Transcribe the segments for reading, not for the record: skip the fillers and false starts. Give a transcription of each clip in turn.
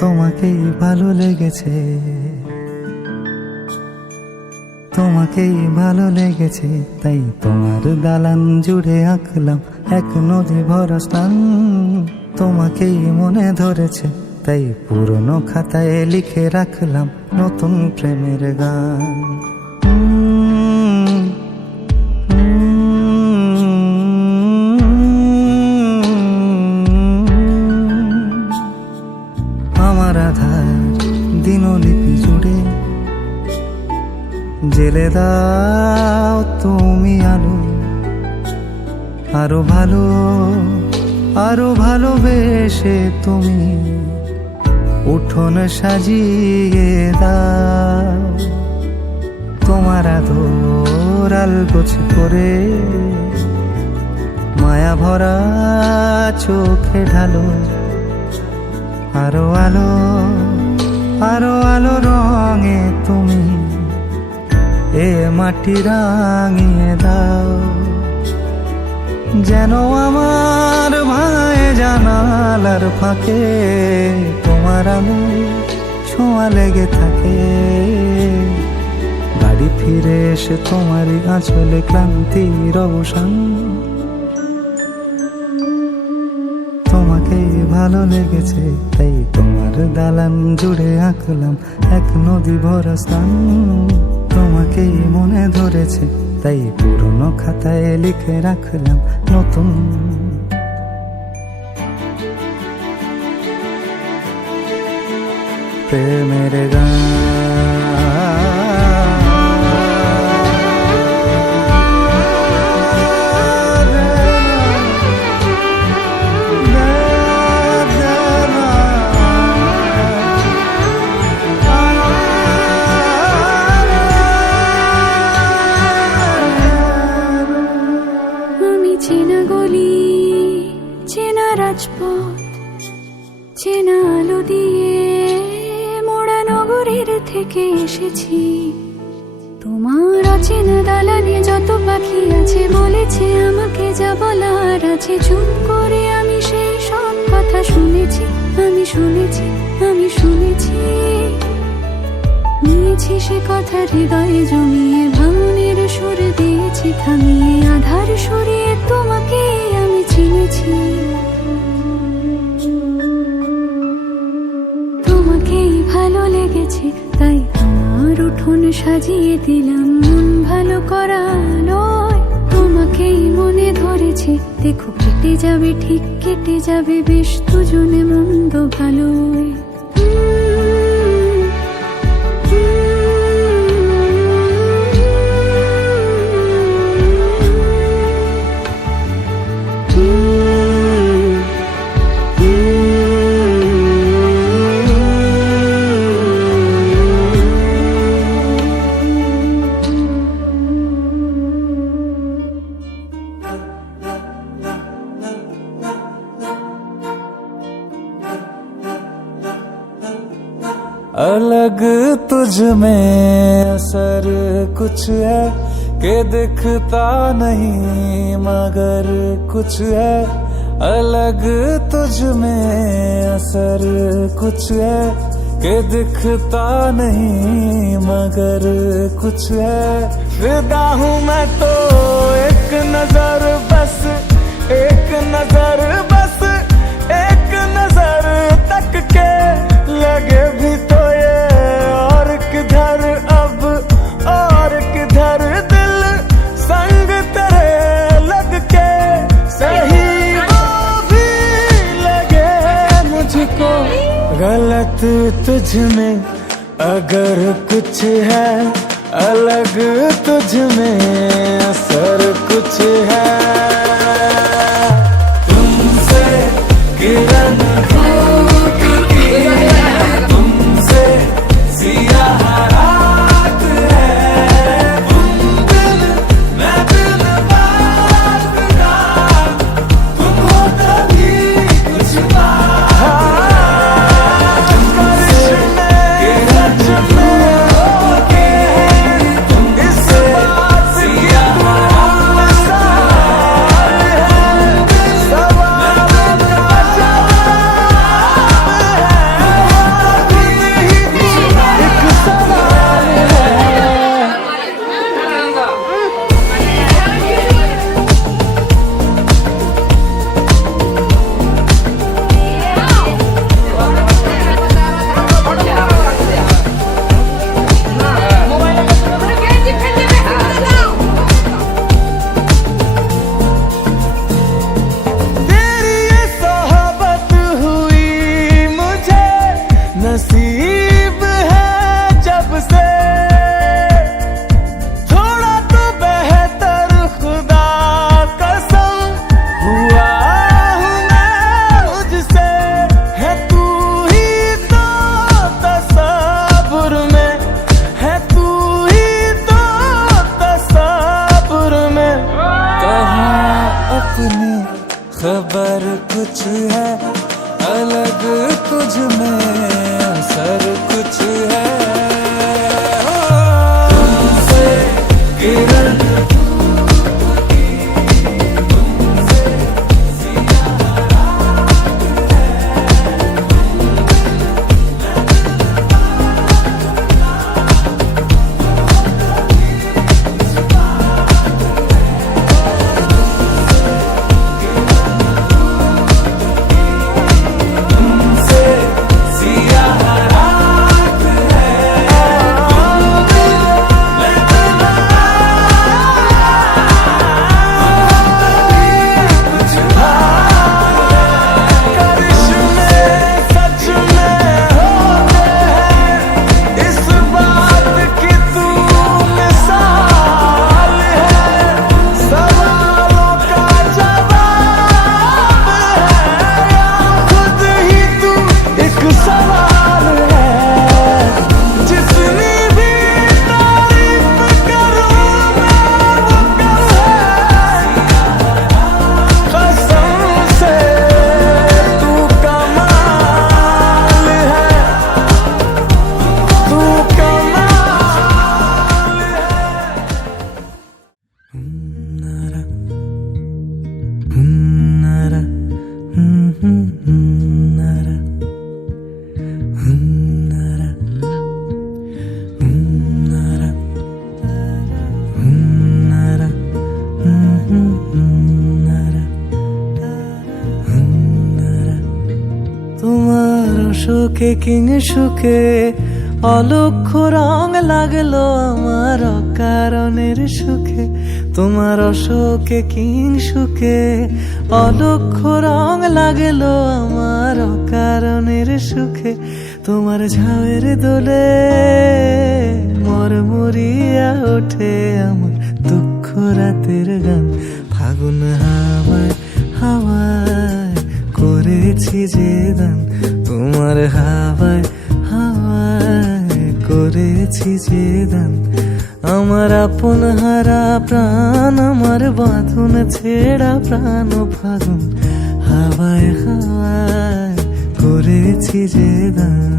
তোমাকেই ভালো লেগেছে, তোমাকেই ভালো লেগেছে, তাই তোমার দালান জুড়ে আঁকলাম এক নদী ভরা স্থান। তোমাকেই মনে ধরেছে, তাই পুরনো খাতায় লিখে রাখলাম নতুন প্রেমের গান। আমার আধার দিনলিপি জুড়ে জেলে দাও তুমি আলো, আরো ভালো আরো ভালোবেসে তুমি উঠোন সাজিয়ে দাও। তোমার আদর আলগোছ করে মায়া ভরা চোখে ঢালো, আরো আলো আরো আলো রঙে তুমি এ মাটি রাঙিয়ে দাও। যেন আমার ভাই জানালার ফাঁকে তোমার আলো ছোঁয়া লেগে থাকে। বাড়ি ফিরে এসে তোমারই আঁচলে ক্লান্তির অবসান। তোমাকেই ভালো লেগেছে, তাই তোমার দালান জুড়ে আঁকলাম এক নদী ভরা স্থান। তোমাকেই মনে ধরেছে, তাই পুরনো খাতায় লিখে রাখলাম নতুন প্রেমের গান। চেনা গলি, চেনা রাজপথ, চেনা আলো দিয়ে মোড়া নগরের থেকে এসেছি। তোমার অচেনা দালানে যত পাখি আছে বলেছে আমাকে যা বলার আছে। চুপ করে আমি সেই সব কথা শুনেছি। আমি শুনেছি, আমি শুনেছি। নিয়েছি সে কথা হৃদয়ে জমিয়ে, ভাঙনের সুর দিয়েছি থামিয়ে, আধার সরিয়ে তোমাকে আমি চিনেছি। তোমাকেই ভালো লেগেছে, তাই আমার উঠোন সাজিয়ে দিলাম মন ভালো করা নয়। তোমাকেই মনে ধরেছে, দেখো কেটে যাবে, ঠিক কেটে যাবে বেশ দুজনে মন্দ ভালোই। अलग तुझ में असर कुछ है कि दिखता नहीं मगर कुछ है। अलग तुझ में असर कुछ है कि दिखता नहीं मगर कुछ है। फिदा हूँ मैं तो एक नजर बस, एक नजर बस, एक नजर तक के लगे भी तो ये और किधर अब और किधर दिल संग तेरे लग के सही वो भी लगे मुझको। गलत तुझ में अगर कुछ है, अलग तुझ में असर कुछ है। तुमसे किरण फूटती है, तुमसे सियाह रात है। तुम दिल मैं दिल बात का, तुम हो तभी कुछ बात। तुमसे किरण फूटती है, तुमसे सियाह रात है। तेरी ये सोहबत हुई मुझे नसीब है जब से। थोड़ा तो बेहतर खुदा कसम हुआ हूँ मैं मुझसे। है तू ही तो तसव्वुर में, है तू ही तो तसव्वुर में। कहाँ अपनी खबर कुछ है, अलग तुझ में असर कुछ है। तुमसे किरण तुमसे তোমার সুখে কিং সুখে অলক্ষ্য রং লাগলো আমার অকারণের সুখে, তোমার অসুখে কিং সুখে অলক্ষ্য রং লাগলো আমার অকারণের সুখে, তোমার ঝাউয়ের দোলে মরমরিয়া ওঠে আমার দুঃখ রাতের গান, ফাগুন হাওয়ায় হাওয়ায় করেছি যে দান, তোমার হাওয়ায় হাওয়ায় করেছি যে দান, আমার আপন হারা প্রাণ আমার বাঁধন ছেঁড়া প্রাণ ফাগুন হাওয়ায় হাওয়ায় করেছি যে দান।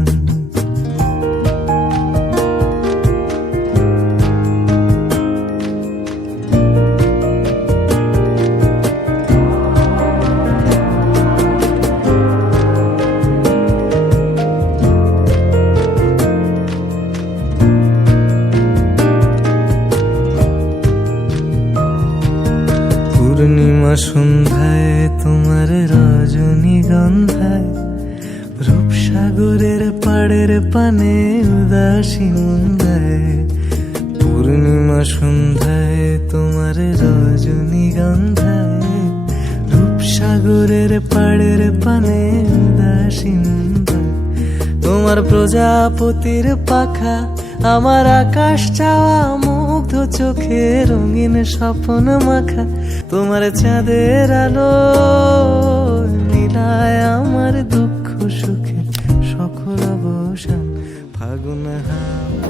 পূর্ণিমা সন্ধ্যায় তোমার রজনীগন্ধায় রূপসাগরের পাড়ের পানে উদাসী মুন্দায়, পূর্ণিমা সন্ধ্যায় তোমার রজনীগন্ধায় রূপসাগরের পাড়ের পানে উদাসী মুন্দায়, তোমার প্রজাপতির পাখা আমার আকাশ চাওয়া মুগ্ধ চোখে রঙিন স্বপ্ন মাখা, তোমার চাঁদের আলো নীলায় আমার দুঃখ সুখে সকল অবসান, ফাগুন হাওয়া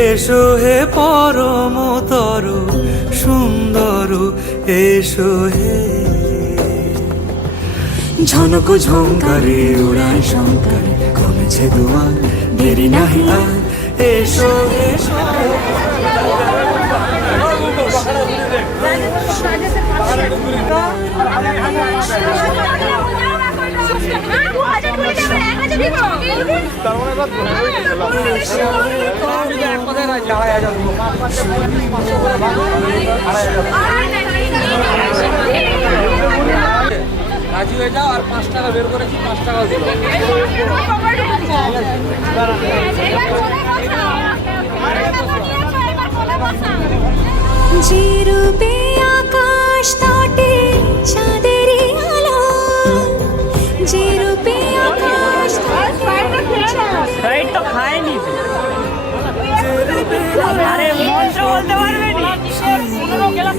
এসো হে পরমতর সুন্দর, এসো হে ঝনক ঝঙ্কারে উড়ায় শঙ্কর, কমেছে দুয়ার দেরি নাহি আর, এসো এসো রাজি হয়ে যাও, আর 5 টাকা বের করেছি, 5 টাকা দিল। যে রূপে আকাশ তটে চাঁদেরই আলো, যে রূপে আকাশ তো খায়নি, আরে মন্ত্র বলতে পারবে না, 15 গ্লাস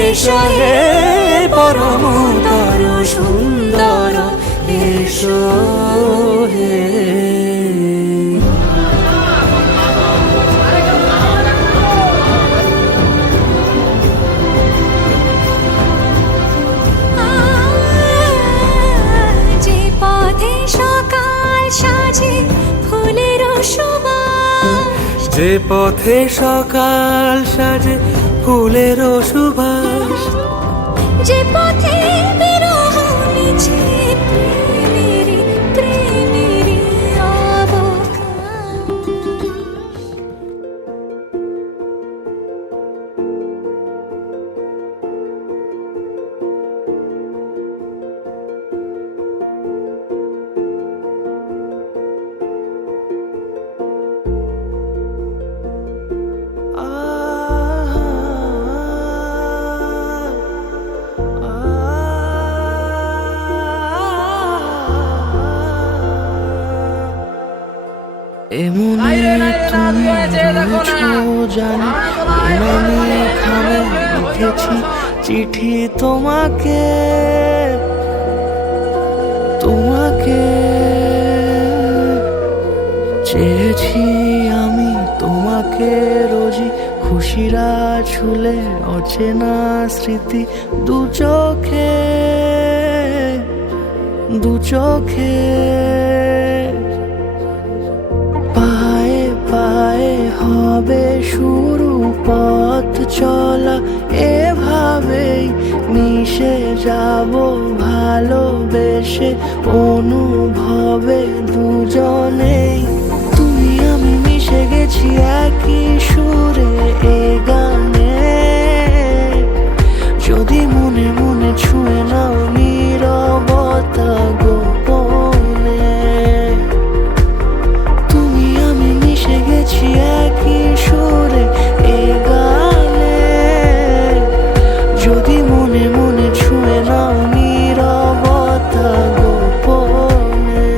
এসো হে পরমতর সুন্দর, এসো হে যে পথে সকাল সাজে ফুলের সুবাস, যে পথে সকাল সাজে ফুলের সুবাস, যে পথে বিরহ মিছে প্রেমেরই প্রেমেরই অবকাশ। ah এমনি তুমি রয়েছো জানি, আমি খামে লিখেছি চিঠি তোমাকে, তোমাকে চেয়েছি আমি তোমাকে রোজই, খুশিরা ছুলে অচেনা স্মৃতি দু চোখে, দু চোখে। পায়ে পায়ে হবে শুরু পথ চলা, এভাবেই মিশে যাব ভালোবেসে অনুভবে দুজনেই। তুমি আমি মিশে গেছি একই সুরে এ গানে, যদি মনে মনে ছুঁয়ে নাও নীরবতা গোপনে। তুমি আমি মিশে গেছি একই সুরে এ গানে, যদি মনে মনে ছুঁয়ে নাও নীরবতা গোপনে।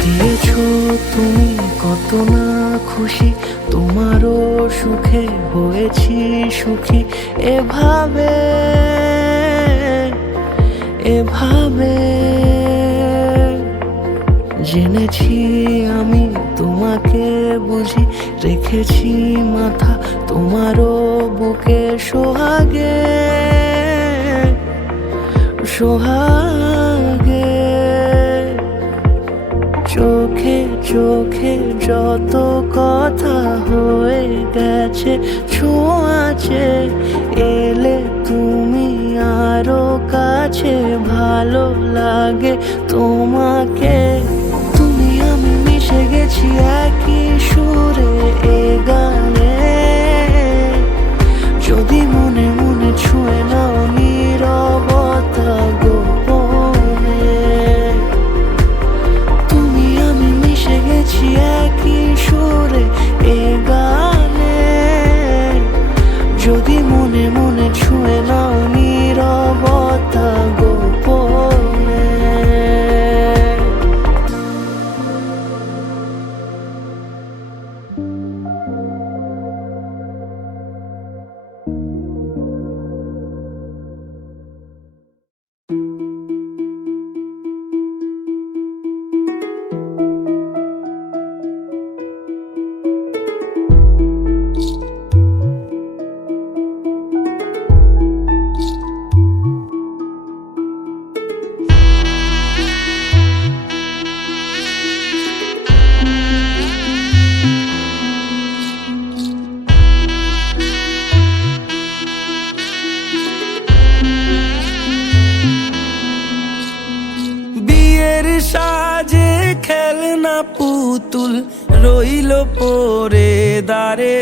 দিয়েছো তুমি কত না খুশি, তোমারও সুখে হয়েছি সুখী, এভাবে এভাবে জেনেছি আমি তোমাকে বুঝি, রেখেছি মাথা তোমারও বুকে সোহাগে, সোহাগে। চোখে চোখে যত কথা হয়ে গেছে ছোঁয়াচে, এলে তুমি আরো কাছে, ভালো লাগে তোমাকে। তুমি আমি মিশে গেছি একই সুরে এ গানে, যদি মনে মনে ছুঁয়ে নাও নীরবতা গোপনে। তুমি আমি মিশে গেছি একই সুরে এ গানে, যদি মনে মনে ছুঁয়ে নাও নীরবতা গোপনে। সাজে খেলনা পুতুল রইল পরে দাঁড়ে,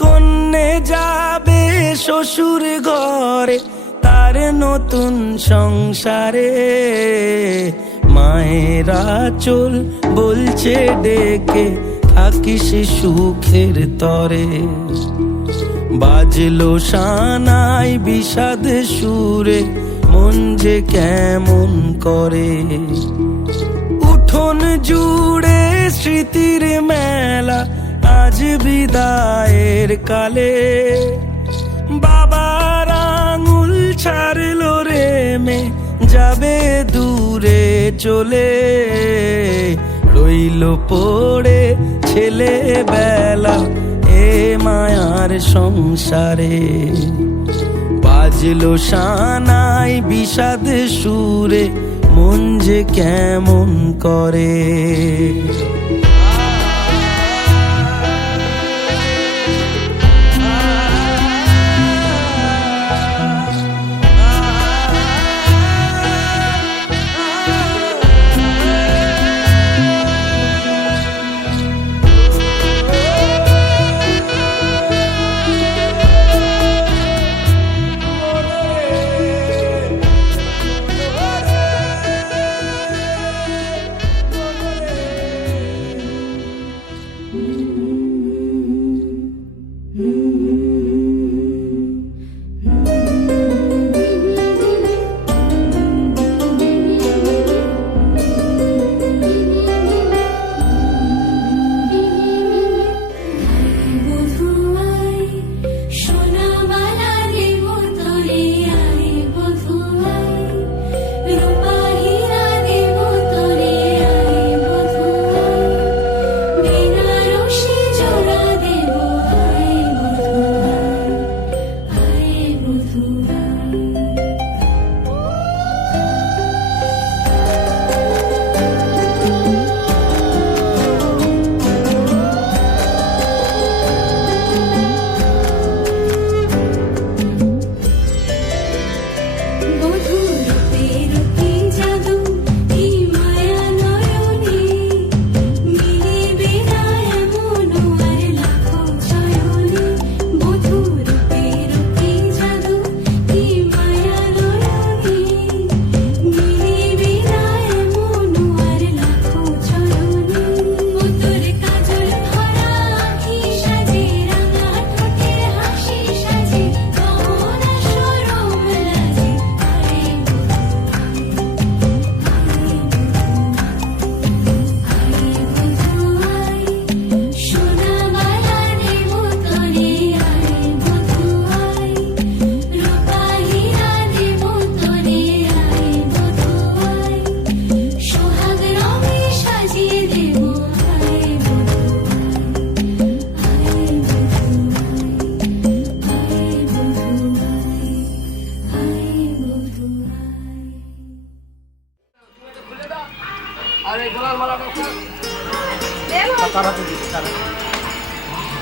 কন্যে যাবে শ্বশুর ঘরে তার নতুন সংসারে। মায়েরা চল বলছে ডেকে থাকিস সুখের তরে, বাজলো সানাই বিষাদ সুরে মন যে কেমন করে। উঠোন জুড়ে স্মৃতির মেলা আজ বিদায়ের কালে, বাবার আঙুল ছাড়লো রে মে যাবে দূরে চলে। রইল পড়ে ছেলেবেলা এ মায়ার সংসারে, বাজলো সানাই বিষাদ সুরে মন যে কেমন করে।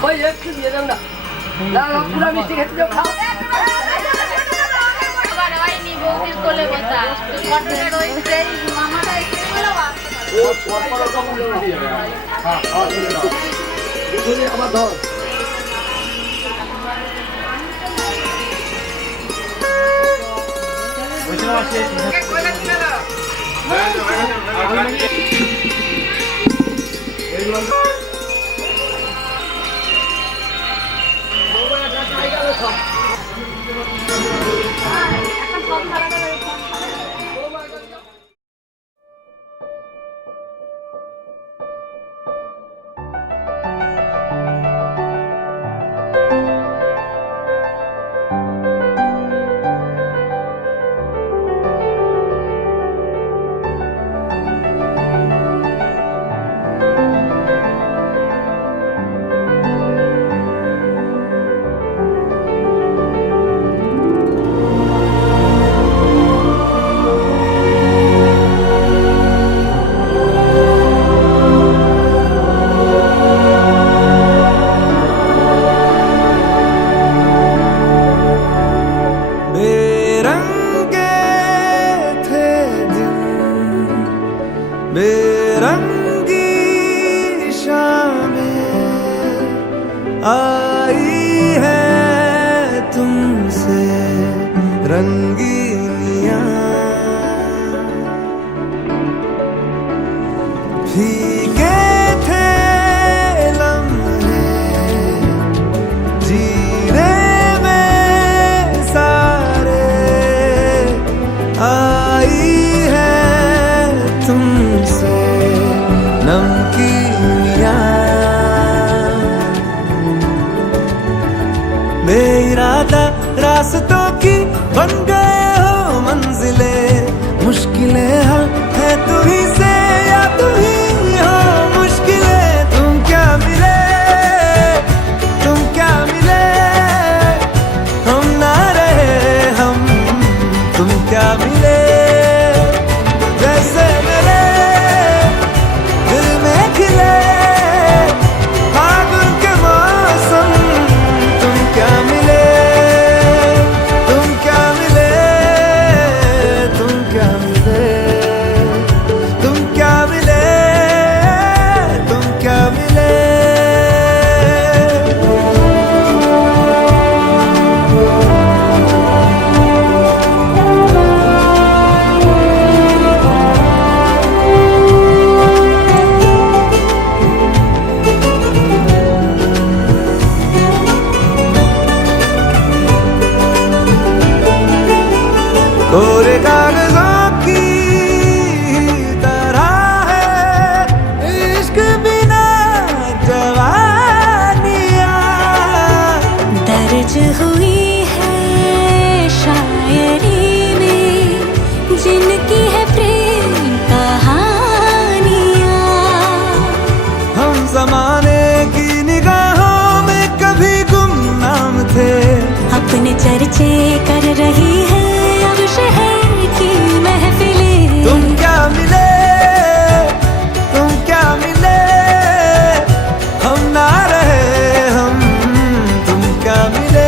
ওই একটু দিয়ে দেন না না পুরো মিষ্টি খেতে যাও খাও আমার ধর बेरंगे थे दिन बेरंगी शामें आई है तुमसे रंगीनियां भीगे थे लम्हे जीने में सारे आई है तुमसे नमकीनियां बेइरादा रास्तों की बन गए हो मंजिले मुश्किलें हल है तू ही से या तू ही हो मुश्किलें तुम क्या मिले हम ना रहे हम तुम क्या मिले जैसे मेरे दिल में खिले फागुन के मौसम तुम क्या मिले तुम क्या मिले तुम क्या मिले तुम क्या मिले तुम क्या मिले कोरे कागजों की तरह है इश्क बिना जवानियां दर्ज हुई है शायरी में जिनकी है प्रेम कहानियाँ हम जमाने की निगाहों में कभी गुमनाम थे अपने चर्चे कर रही है अब शहर की महफिलें तुम क्या मिले हम ना रहे हम तुम क्या मिले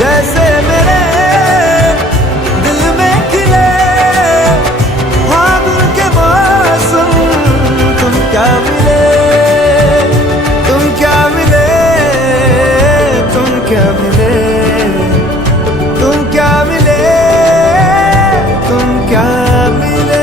जैसे मेरे दिल में खिले फागुन के मौसम तुम क्या मिले तुम क्या मिले तुम क्या मिले तुम क्या मिले तुम क्या मिले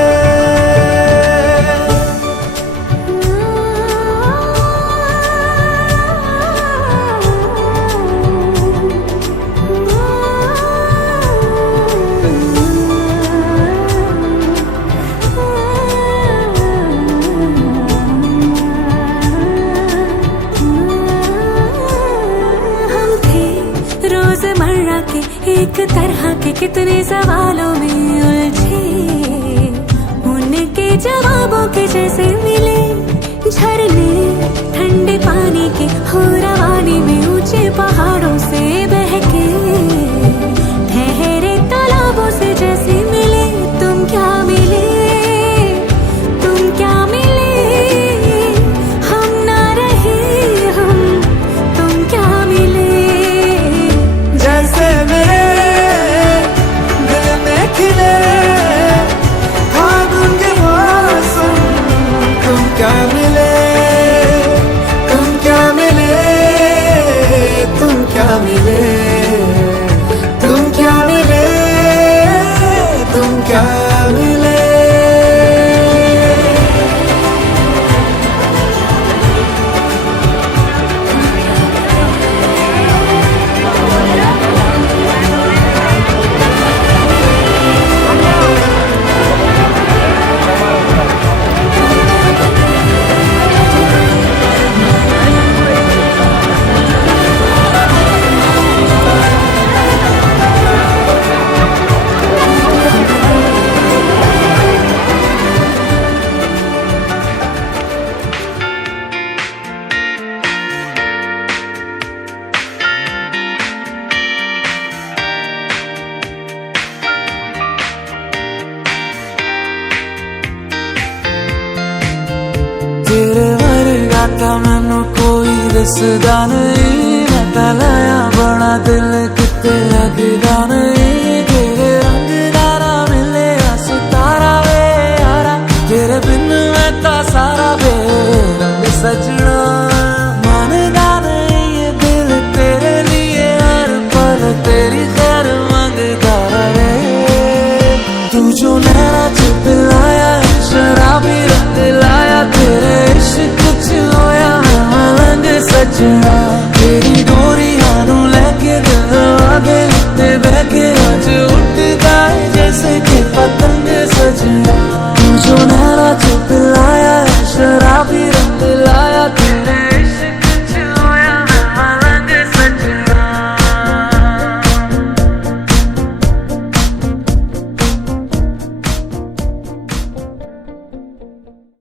हम थे रोजमर्रा के एक तरह के कितने सवालों में उलझे उनके जवाबों के जैसे मिले झरने ठंडे पानी के हो रवानी में ऊंचे पहाड़ों से बहके ठहरे तालाबों से जैसे मिले तुम क्या मिले क्या मिले। तेरे वर्गा ता मैनू कोई दिसदा नहीं, मैं ता लाया बड़ा दिल किते लगदा नहीं। तेरे रंग दारा मिले सितारा वे यारा, तेरे बिन मैं ता सारा बेरंग सजना। मानदा नहीं ये दिल तेरे लिए हर पल तेरी खैर मांगता रहे। तू जो नैना